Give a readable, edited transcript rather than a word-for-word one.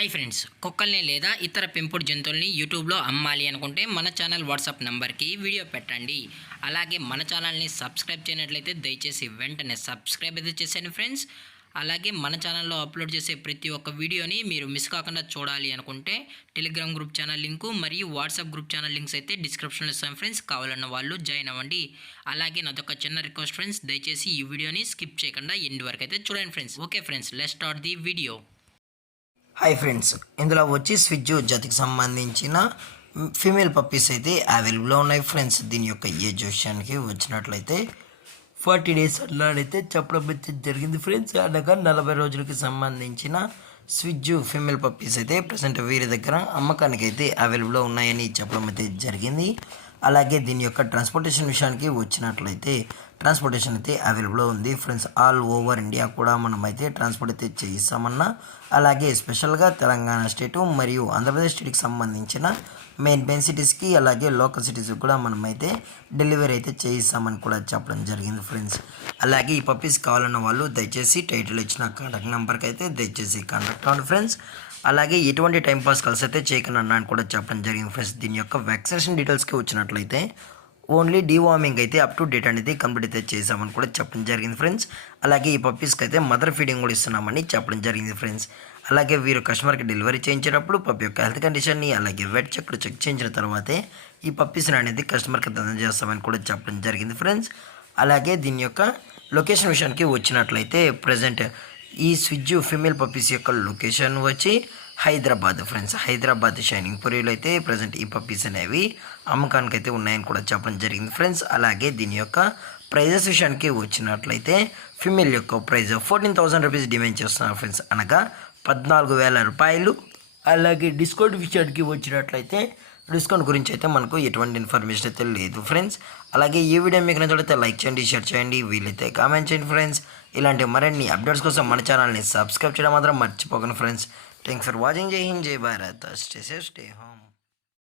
Hi friends, కుక్కల్ని లేదా ఇతర పెంపుడు జంతువుల్ని యూట్యూబ్లో అమ్మాలి అనుకుంటే మన ఛానల్ వాట్సాప్ నెంబర్కి వీడియో పెట్టండి. అలాగే మన ఛానల్ని సబ్స్క్రైబ్ చేయనట్లయితే దయచేసి వెంటనే సబ్స్క్రైబ్ అయితే చేసేయండి ఫ్రెండ్స్. అలాగే మన ఛానల్లో అప్లోడ్ చేసే ప్రతి ఒక్క వీడియోని మీరు మిస్ కాకుండా చూడాలి అనుకుంటే టెలిగ్రామ్ గ్రూప్ ఛానల్ లింకు మరియు వాట్సాప్ గ్రూప్ ఛానల్ లింక్స్ అయితే డిస్క్రిప్షన్లో ఇస్తాం ఫ్రెండ్స్. కావాలన్న వాళ్ళు జాయిన్ అవ్వండి. అలాగే నాదొక చిన్న రిక్వెస్ట్ ఫ్రెండ్స్, దయచేసి ఈ వీడియోని స్కిప్ చేయకుండా ఎండ్ వరకు అయితే చూడండి friends. Okay friends, let's start the video. Hi friends, ఇందులో వచ్చి స్విజ్జు జాతికి సంబంధించిన ఫీమేల్ పప్పీస్ అయితే అవైలబుల్లో ఉన్నాయి ఫ్రెండ్స్. దీని యొక్క ఏజ్ విషయానికి వచ్చినట్లయితే 40 days అట్లాడైతే చెప్పడం అయితే జరిగింది ఫ్రెండ్స్. అనగా 40 రోజులకి సంబంధించిన స్విజ్జు ఫీమేల్ పప్పీస్ అయితే ప్రజెంట్ వీరి దగ్గర అమ్మకానికి అయితే అవైలబుల్లో ఉన్నాయని చెప్పడం అయితే జరిగింది. అలాగే దీని యొక్క ట్రాన్స్పోర్టేషన్ విషయానికి వచ్చినట్లయితే ట్రాన్స్పోర్టేషన్ అయితే అవైలబుల్లో ఉంది ఫ్రెండ్స్. ఆల్ ఓవర్ ఇండియా కూడా మనం అయితే ట్రాన్స్పోర్ట్ అయితే చేయిస్తామన్నా, అలాగే స్పెషల్గా తెలంగాణ స్టేటు మరియు ఆంధ్రప్రదేశ్ స్టేట్కి సంబంధించిన మెయిన్ సిటీస్కి అలాగే లోకల్ సిటీస్కి కూడా మనమైతే డెలివరీ అయితే చేయిస్తామని కూడా చెప్పడం జరిగింది ఫ్రెండ్స్. అలాగే ఈ పప్పీస్ కావాలన్న వాళ్ళు దయచేసి టైటిల్ ఇచ్చిన కాంటాక్ట్ నెంబర్కి అయితే దయచేసి కాంటాక్ట్ అవ్వండి ఫ్రెండ్స్. అలాగే ఎటువంటి టైంపాస్ కాల్స్ అయితే చేయకుండా అని కూడా చెప్పడం జరిగింది ఫ్రెండ్స్. దీని యొక్క వ్యాక్సినేషన్ డీటెయిల్స్కి వచ్చినట్లయితే ఓన్లీ డీవార్మింగ్ అయితే అప్ టు డేట్ అనేది కంప్లీట్ అయితే చేసామని కూడా చెప్పడం జరిగింది ఫ్రెండ్స్. అలాగే ఈ పప్పీస్కి అయితే మదర్ ఫీడింగ్ కూడా ఇస్తున్నామని చెప్పడం జరిగింది ఫ్రెండ్స్. అలాగే వీరు కస్టమర్కి డెలివరీ చేయించేటప్పుడు పప్పి యొక్క హెల్త్ కండిషన్ని అలాగే వెట్ చెక్ చేయించిన తర్వాతే ఈ పప్పీస్ని అనేది కస్టమర్కి అందజేస్తామని కూడా చెప్పడం జరిగింది ఫ్రెండ్స్. అలాగే దీని యొక్క లొకేషన్ విషయానికి వచ్చినట్లయితే ప్రజెంట్ ఈ స్విజ్జు ఫీమేల్ పప్పీస్ యొక్క లొకేషన్ వచ్చి హైదరాబాద్ ఫ్రెండ్స్. హైదరాబాద్ షైనింగ్ పూరిలో అయితే ప్రజెంట్ ఈ పప్పీస్ అనేవి అమ్మకానికి అయితే ఉన్నాయని కూడా చెప్పడం జరిగింది ఫ్రెండ్స్. అలాగే దీని యొక్క ప్రైజెస్ విషయానికి వచ్చినట్లయితే ఫీమేల్ యొక్క ప్రైజ్ 14,000 రూపీస్ డిమాండ్ చేస్తున్నారు ఫ్రెండ్స్, అనగా 14,000 రూపాయలు. అలాగే డిస్కౌంట్ విషయానికి వచ్చినట్లయితే డిస్కౌంట్ గురించి అయితే మనకు ఎటువంటి ఇన్ఫర్మేషన్ అయితే లేదు ఫ్రెండ్స్. అలాగే ఈ వీడియో మీకు నచ్చితే లైక్ చేయండి, షేర్ చేయండి, వీలైతే కామెంట్ చేయండి ఫ్రెండ్స్. ఇలాంటి మరిన్ని అప్డేట్స్ కోసం మన ఛానల్ని సబ్స్క్రైబ్ చేయడం మాత్రం మర్చిపోకండి ఫ్రెండ్స్. Thanks for watching. జై హింద్, జై Bharat. Stay safe, stay home.